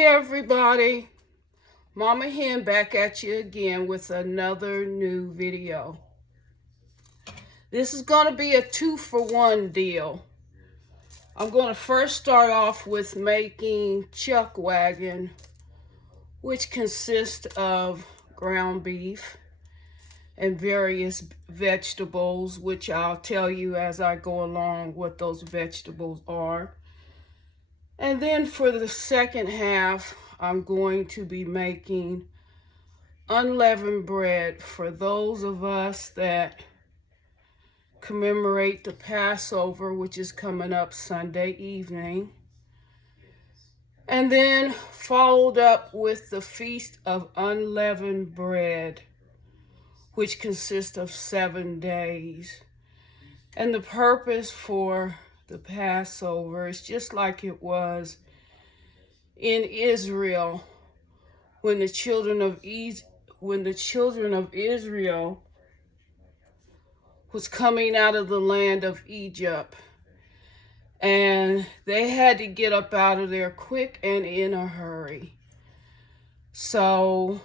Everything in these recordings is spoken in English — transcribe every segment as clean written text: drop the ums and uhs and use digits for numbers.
Hey everybody, Mama Hen back at you again with another new video. This is going to be a 2-for-1 deal. I'm going to first start off with making chuck wagon, which consists of ground beef and various vegetables, which I'll tell you as I go along what those vegetables are. And then for the second half, I'm going to be making unleavened bread for those of us that commemorate the Passover, which is coming up Sunday evening. And then followed up with the Feast of Unleavened Bread, which consists of 7 days. And the purpose for the Passover is just like it was in Israel when the children of Israel was coming out of the land of Egypt, and they had to get up out of there quick and in a hurry. So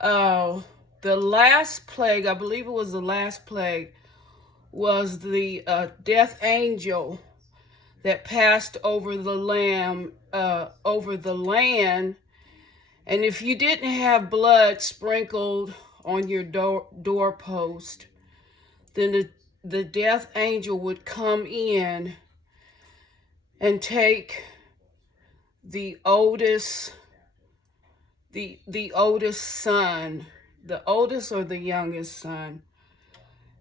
the last plague, I believe it was the last plague, was the death angel that passed over the land. And if you didn't have blood sprinkled on your doorpost, then the death angel would come in and take the oldest son, the oldest or the youngest son.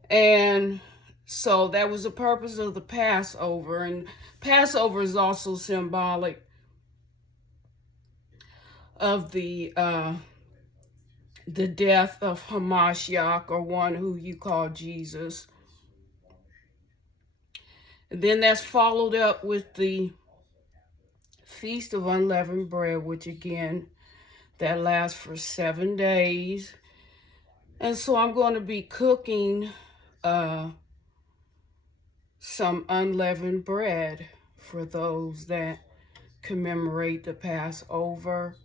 And so that was the purpose of the Passover. And Passover is also symbolic of the death of Hamashiach, or one who you call Jesus. And then that's followed up with the Feast of Unleavened Bread, which again, that lasts for 7 days. And so I'm going to be cooking some unleavened bread for those that commemorate the Passover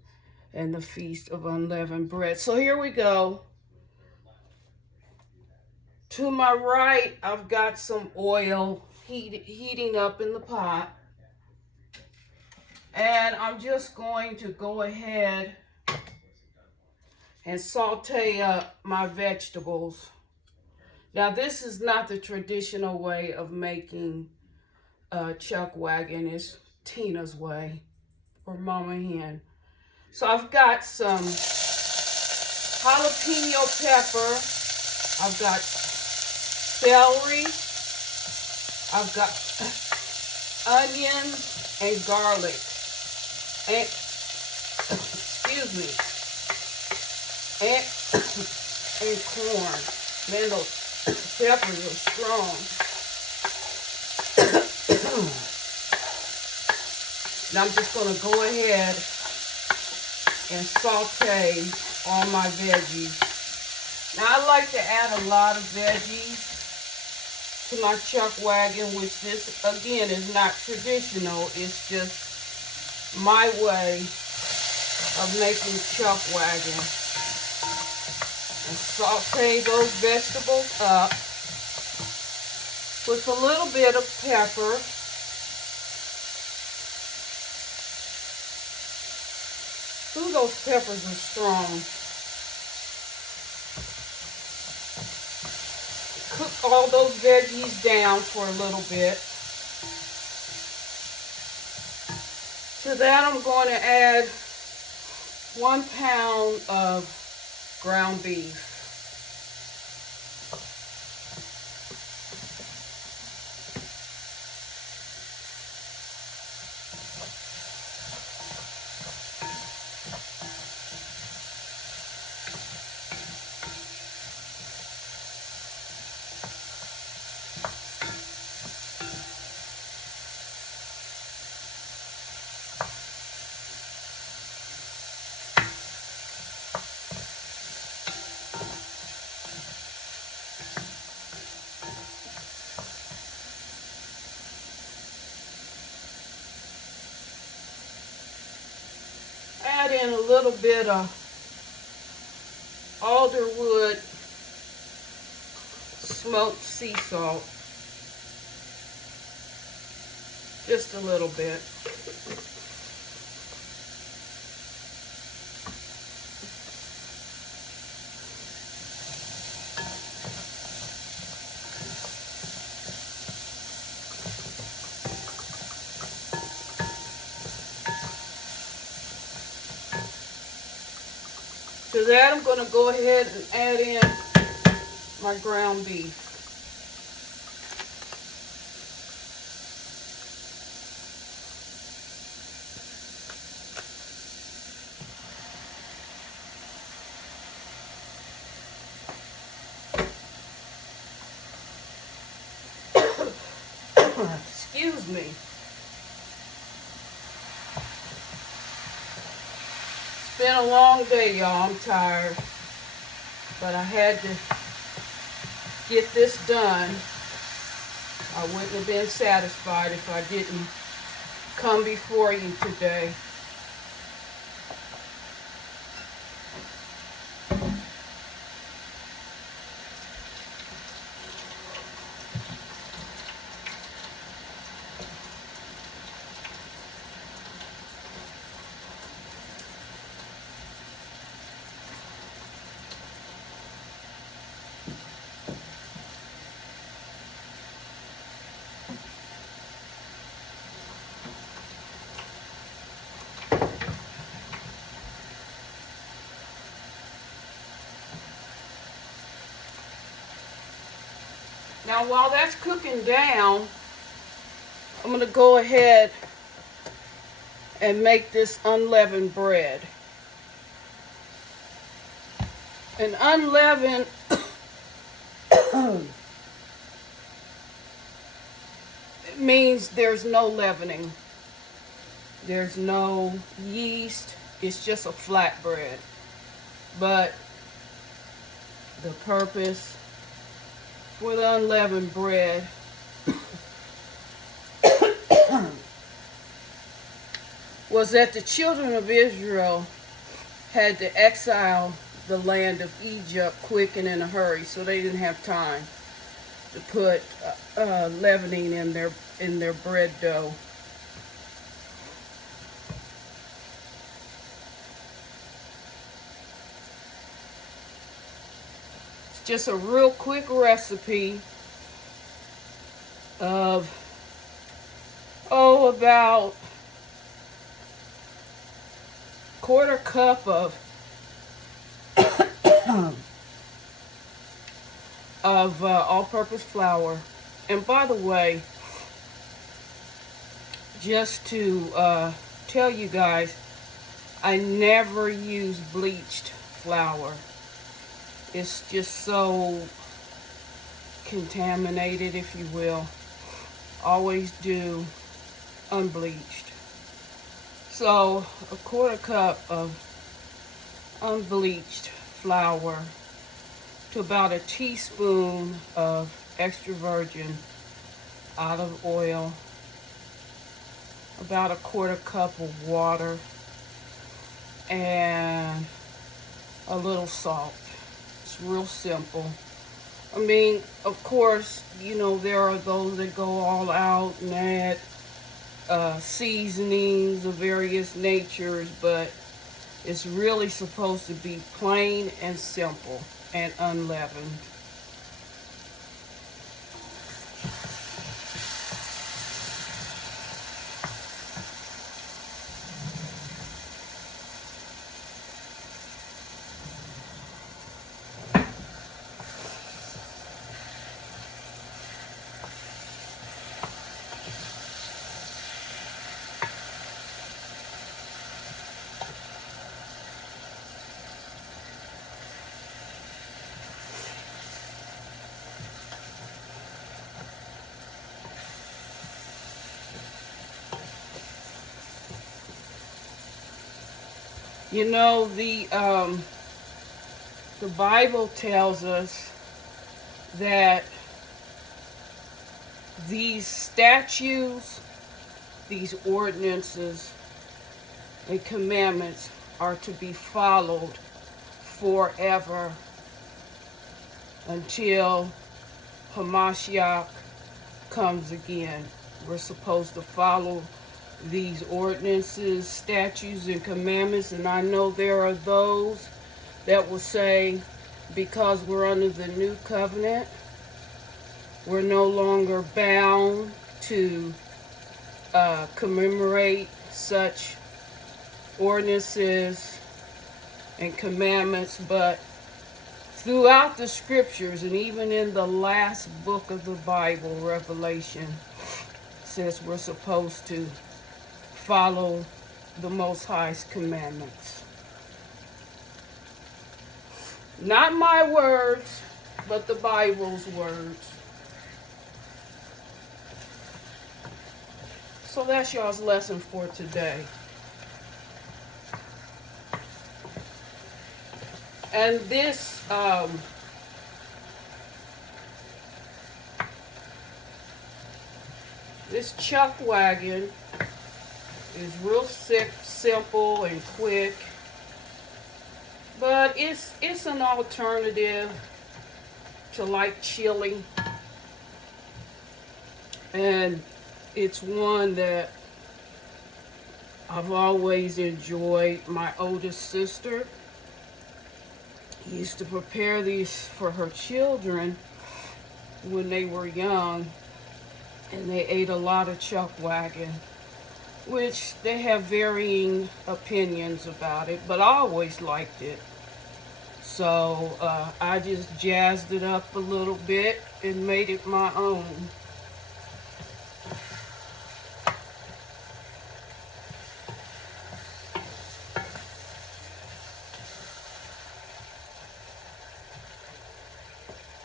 and the Feast of Unleavened Bread. So here we go. To my right, I've got some oil heating up in the pot. And I'm just going to go ahead and saute up my vegetables. Now, this is not the traditional way of making chuck wagon. It's Tina's way, or Mama Hen. So I've got some jalapeno pepper. I've got celery. I've got onions and garlic. And, excuse me. And corn. Man, those peppers are strong. Now I'm just going to go ahead and saute all my veggies. Now I like to add a lot of veggies to my chuck wagon, which this again is not traditional. It's just my way of making chuck wagon. And saute those vegetables up with a little bit of pepper. Ooh, those peppers are strong. Cook all those veggies down for a little bit. To that, I'm going to add 1 pound of ground beef. in a little bit of alderwood smoked sea salt. Just a little bit. To that, I'm going to go ahead and add in my ground beef. Excuse me. It's been a long day, y'all. I'm tired. But I had to get this done. I wouldn't have been satisfied if I didn't come before you today. Now, while that's cooking down, I'm going to go ahead and make this unleavened bread. And unleavened it means there's no leavening. There's no yeast. It's just a flat bread. But the purpose for the unleavened bread was that the children of Israel had to exile the land of Egypt quick and in a hurry, so they didn't have time to put leavening in their bread dough. Just a real quick recipe of, about quarter cup of all-purpose flour. And by the way, just to tell you guys, I never use bleached flour. It's just so contaminated, if you will. Always do unbleached. So a quarter cup of unbleached flour to about a teaspoon of extra virgin olive oil, about a quarter cup of water, and a little salt. It's real simple. I mean, of course, you know, there are those that go all out and add seasonings of various natures, but it's really supposed to be plain and simple and unleavened. You know, the Bible tells us that these statutes, these ordinances, and commandments are to be followed forever until Hamashiach comes again. We're supposed to follow these ordinances, statutes, and commandments. And I know there are those that will say, because we're under the new covenant, we're no longer bound to commemorate such ordinances and commandments. But throughout the scriptures, and even in the last book of the Bible, Revelation, says we're supposed to follow the Most High's commandments. Not my words, but the Bible's words. So that's y'all's lesson for today. And this this chuck wagon is real simple and quick, but it's an alternative to like chili, and it's one that I've always enjoyed. My oldest sister used to prepare these for her children when they were young, and they ate a lot of chuck wagon, which they have varying opinions about it, but I always liked it. So I just jazzed it up a little bit and made it my own.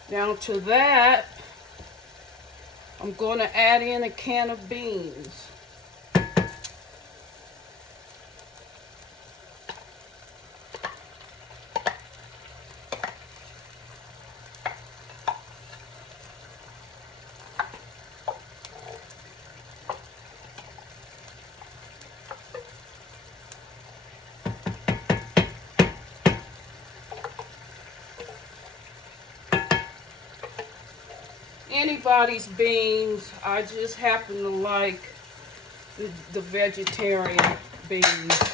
Now to that, I'm going to add in a can of beans. Anybody's beans. I just happen to like the vegetarian beans.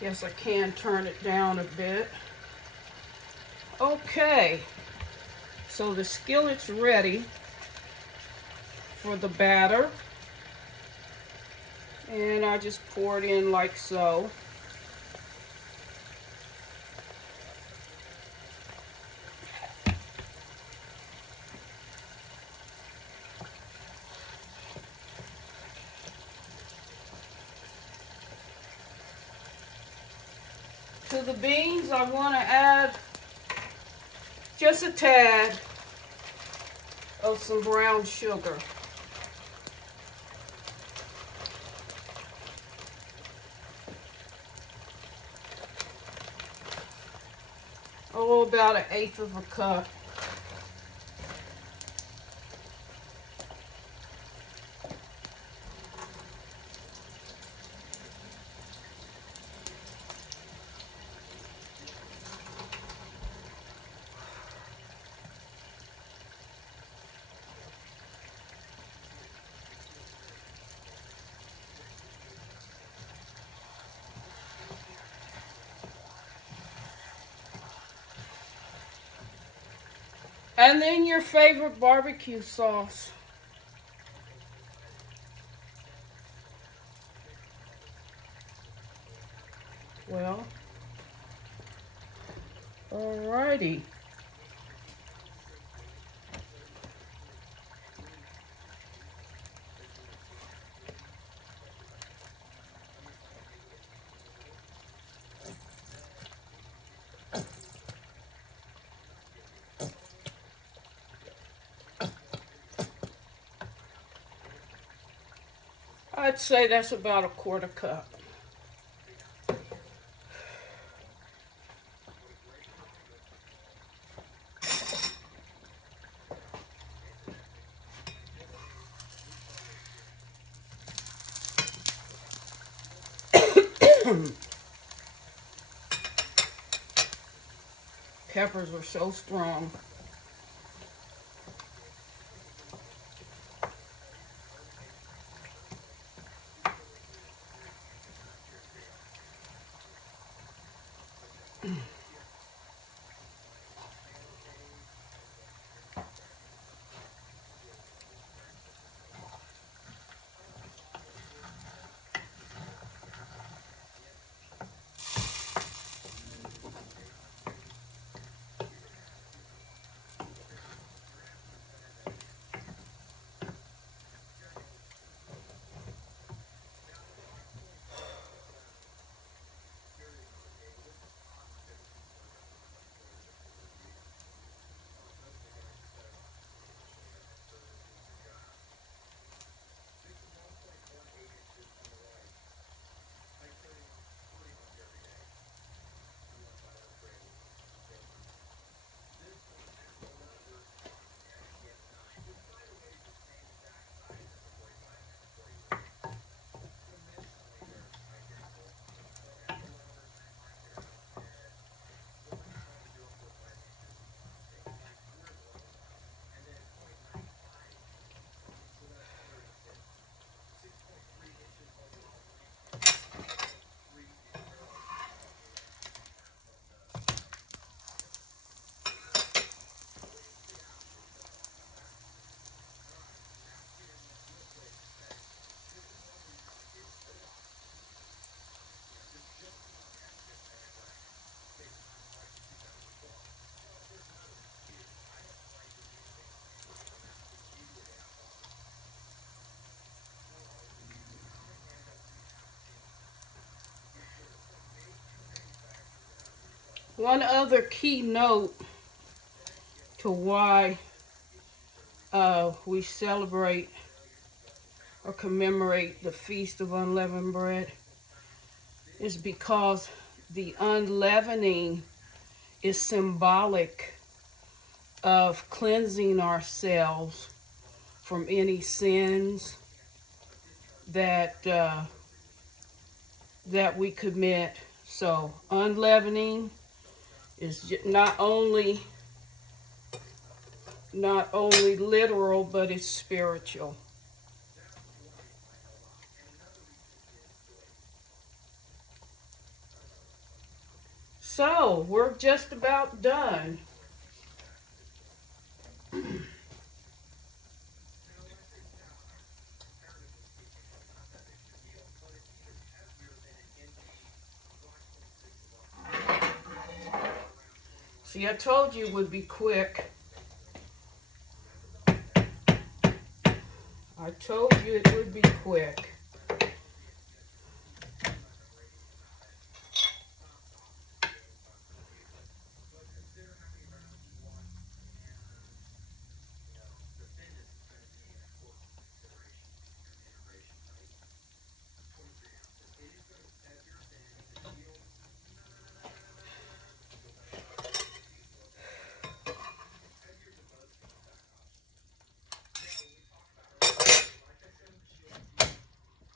Guess I can turn it down a bit. Okay, so the skillet's ready for the batter, and I just pour it in like so. To the beans, I want to add just a tad of some brown sugar. Oh, about 1/8 of a cup. And then your favorite barbecue sauce. Well, Alrighty. I'd say that's about a quarter cup. Peppers are so strong. One other key note to why we celebrate or commemorate the Feast of Unleavened Bread is because the unleavening is symbolic of cleansing ourselves from any sins that that we commit. So unleavening is not only literal, but it's spiritual. So we're just about done. See, I told you it would be quick. I told you it would be quick.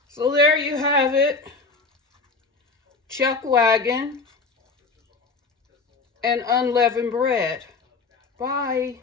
So there you have it. Chuck wagon and unleavened bread. Bye.